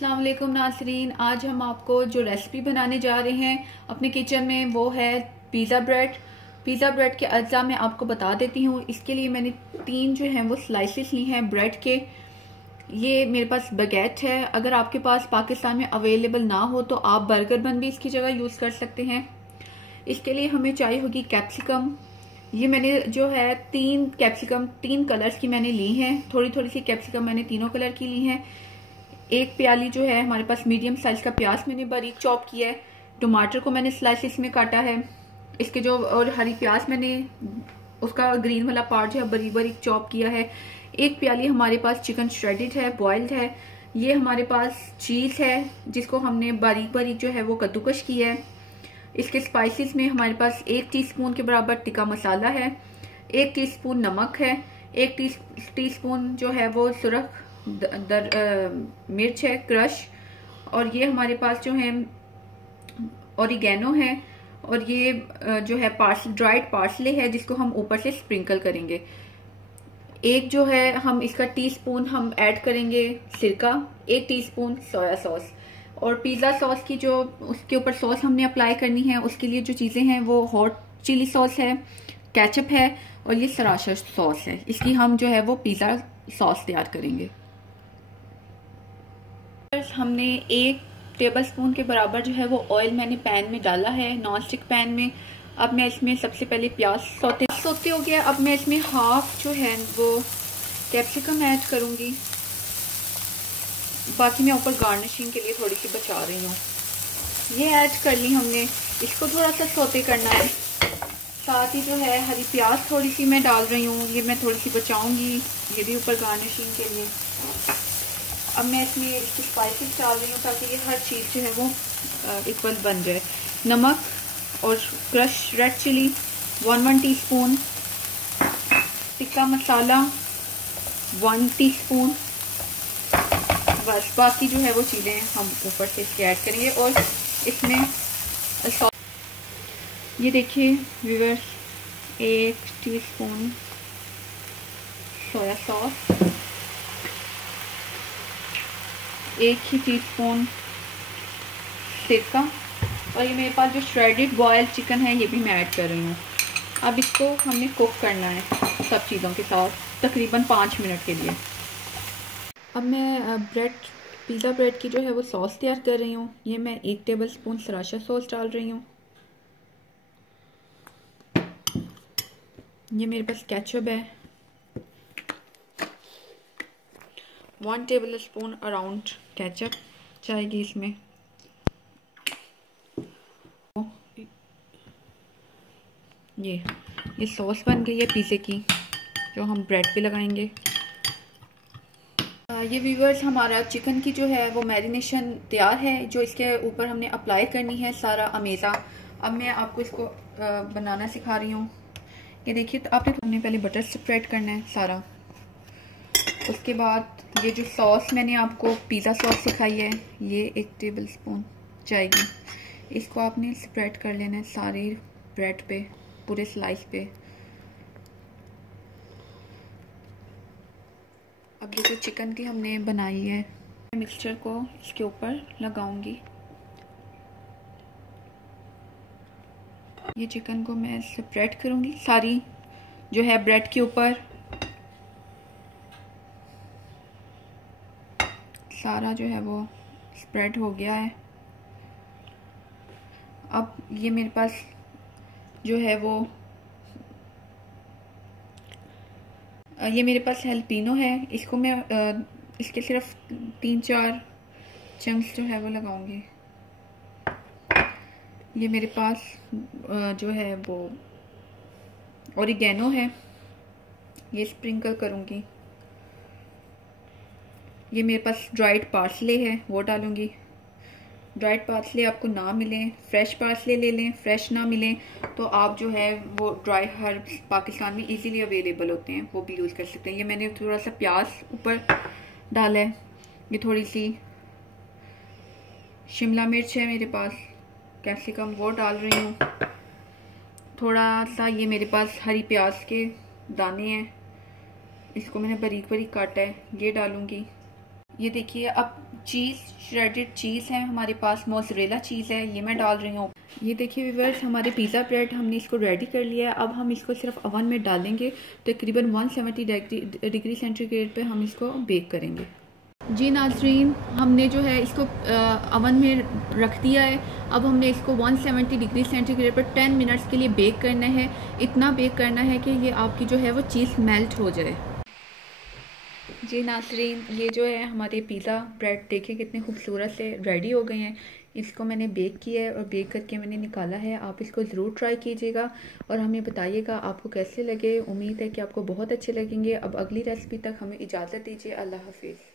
अस्सलाम वालेकुम नाज़रीन, आज हम आपको जो रेसिपी बनाने जा रहे हैं अपने किचन में वो है पिज़्ज़ा ब्रेड। पिज़्ज़ा ब्रेड के अज्जा मैं आपको बता देती हूँ। इसके लिए मैंने 3 जो हैं वो स्लाइसेस ली हैं ब्रेड के। ये मेरे पास बगैट है। अगर आपके पास पाकिस्तान में अवेलेबल ना हो तो आप बर्गर बन भी इसकी जगह यूज़ कर सकते हैं। इसके लिए हमें चाहिए होगी कैप्सिकम। ये मैंने जो है 3 कैप्सिकम 3 कलर्स की मैंने ली हैं। थोड़ी थोड़ी सी कैप्सिकम मैंने तीनों कलर की ली हैं। 1 प्याली जो है हमारे पास मीडियम साइज का प्याज मैंने बारीक चॉप किया है। टमाटर को मैंने स्लाइसिस में काटा है। इसके जो और हरी प्याज मैंने उसका ग्रीन वाला पार्ट जो है बारीक बारीक चॉप किया है। 1 प्याली हमारे पास चिकन श्रेडेड है, बॉइल्ड है। ये हमारे पास चीज है जिसको हमने बारीक बारीक जो है वो कद्दूकश किया है। इसके स्पाइसेस में हमारे पास 1 टीस्पून के बराबर टिक्का मसाला है, 1 टीस्पून नमक है, 1 टीस्पून जो है वो सुरख मिर्च है क्रश, और ये हमारे पास जो है ओरिगेनो है, और ये जो है ड्राइड पार्सले है जिसको हम ऊपर से स्प्रिंकल करेंगे। एक जो है हम इसका टीस्पून हम ऐड करेंगे सिरका, 1 टीस्पून सोया सॉस, और पिज़्ज़ा सॉस की जो उसके ऊपर सॉस हमने अप्लाई करनी है उसके लिए जो चीज़ें हैं वो हॉट चिली सॉस है, केचप है, और ये सराशा सॉस है। इसकी हम जो है वो पिज़्ज़ा सॉस तैयार करेंगे। हमने 1 टेबलस्पून के बराबर जो है वो ऑयल मैंने पैन में डाला है, नॉन स्टिक पैन में। अब मैं इसमें सबसे पहले प्याज सौते हो गया। अब मैं इसमें हाफ जो है वो कैप्सिकम ऐड करूंगी। बाकी मैं ऊपर गार्निशिंग के लिए थोड़ी सी बचा रही हूँ। ये ऐड कर ली हमने। इसको थोड़ा सा सौते करना है। साथ ही जो है हरी प्याज थोड़ी सी मैं डाल रही हूँ, ये मैं थोड़ी सी बचाऊंगी, ये भी ऊपर गार्निशिंग के लिए। अब मैं इसमें इसकी स्पाइसेस डाल रही हूँ ताकि ये हर चीज़ जो है वो इक्वल बन जाए। नमक और crush red chilli 1 teaspoon, tikka masala 1 teaspoon. बस बाकी जो है वो चीज़ें हम ऊपर से इसके ऐड करेंगे। और इसमें ये देखिए व्यूअर्स, 1 टीस्पून सोया सॉस, 1 ही टीस्पून सिरका, और ये मेरे पास जो श्रेडेड बॉइल्ड चिकन है ये भी मैं ऐड कर रही हूँ। अब इसको हमने कुक करना है सब चीज़ों के साथ तकरीबन 5 मिनट के लिए। अब मैं पिज़्ज़ा ब्रेड की जो है वो सॉस तैयार कर रही हूँ। ये मैं 1 टेबलस्पून सराशा सॉस डाल रही हूँ। ये मेरे पास केचप है, 1 टेबलस्पून अराउंड केचप जाएगी इसमें। ये सॉस बन गई है पिज़्ज़े की जो हम ब्रेड पे लगाएंगे। ये व्यूअर्स हमारा चिकन की जो है वो मैरिनेशन तैयार है, जो इसके ऊपर हमने अप्लाई करनी है सारा अमेज़ा। अब मैं आपको इसको बनाना सिखा रही हूँ। ये देखिए, तो हमने पहले बटर स्प्रेड करना है सारा। उसके बाद ये जो सॉस मैंने आपको पिज़्ज़ा सॉस सिखाई है ये 1 टेबलस्पून जाएगी। इसको आपने स्प्रेड कर लेना है सारी ब्रेड पे, पूरे स्लाइस पे। अब ये जो चिकन की हमने बनाई है मिक्सचर को इसके ऊपर लगाऊंगी। ये चिकन को मैं स्प्रेड करूंगी सारी जो है ब्रेड के ऊपर। सारा जो है वो स्प्रेड हो गया है। अब ये मेरे पास जो है वो ये मेरे पास हेल्पिनो है। इसको मैं इसके सिर्फ 3-4 चम्मच जो है वो लगाऊंगी। ये मेरे पास जो है वो ओरिगेनो है, ये स्प्रिंकल करूंगी। ये मेरे पास ड्राइड पार्सले है वो डालूंगी। ड्राइड पार्सले आपको ना मिले, फ्रेश पार्सले ले लें। फ्रेश ना मिले तो आप जो है वो ड्राई हर्ब्स पाकिस्तान में इजीली अवेलेबल होते हैं, वो भी यूज़ कर सकते हैं। ये मैंने थोड़ा सा प्याज ऊपर डाला है। ये थोड़ी सी शिमला मिर्च है मेरे पास, कैप्सिकम वो डाल रही हूँ। थोड़ा सा ये मेरे पास हरी प्याज के दाने हैं, इसको मैंने बारीक बारीक काटा है, ये डालूंगी। ये देखिए, अब चीज़, श्रेडेड चीज़ है हमारे पास, मोज़रेला चीज़ है, ये मैं डाल रही हूँ। ये देखिए व्यूअर्स, हमारे पिज़्ज़ा ब्रेड हमने इसको रेडी कर लिया है। अब हम इसको सिर्फ ओवन में डालेंगे, तकरीबन 170 डिग्री सेंटीग्रेड पे हम इसको बेक करेंगे। जी नाज़रीन, हमने जो है इसको ओवन में रख दिया है। अब हमने इसको 170 डिग्री सेंटीग्रेड पर 10 मिनट्स के लिए बेक करना है। इतना बेक करना है कि ये आपकी जो है वो चीज़ मेल्ट हो जाए। जी नाज़रीन, ये जो है हमारे पिज़्ज़ा ब्रेड देखिए कितने खूबसूरत से रेडी हो गए हैं। इसको मैंने बेक किया है और बेक करके मैंने निकाला है। आप इसको ज़रूर ट्राई कीजिएगा और हमें बताइएगा आपको कैसे लगे। उम्मीद है कि आपको बहुत अच्छे लगेंगे। अब अगली रेसिपी तक हमें इजाज़त दीजिए। अल्लाह हाफिज़।